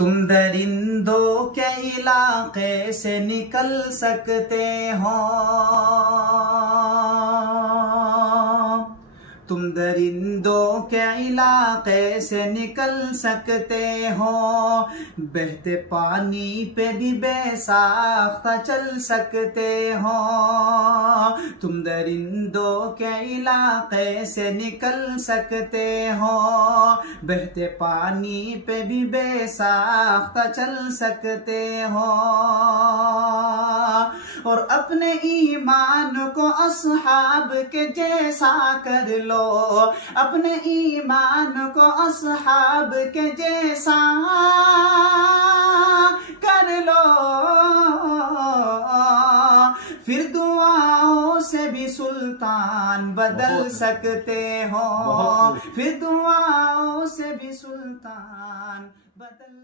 तुम दरिंदों के इलाके से निकल सकते हो, तुम दरिंदों के इलाके से निकल सकते हो, बहते पानी पे भी बेसाख्ता चल सकते हो, तुम दरिंदों के इलाके से निकल सकते हो, बहते पानी पे भी बेसाख्ता चल सकते हो, और अपने ईमान को अस्हाब के जैसा कर लो, अपने ईमान को अस्हाब के जैसा कर लो, फिर दुआओं से भी सुल्तान बदल सकते हो, फिर दुआओं से भी सुल्तान बदल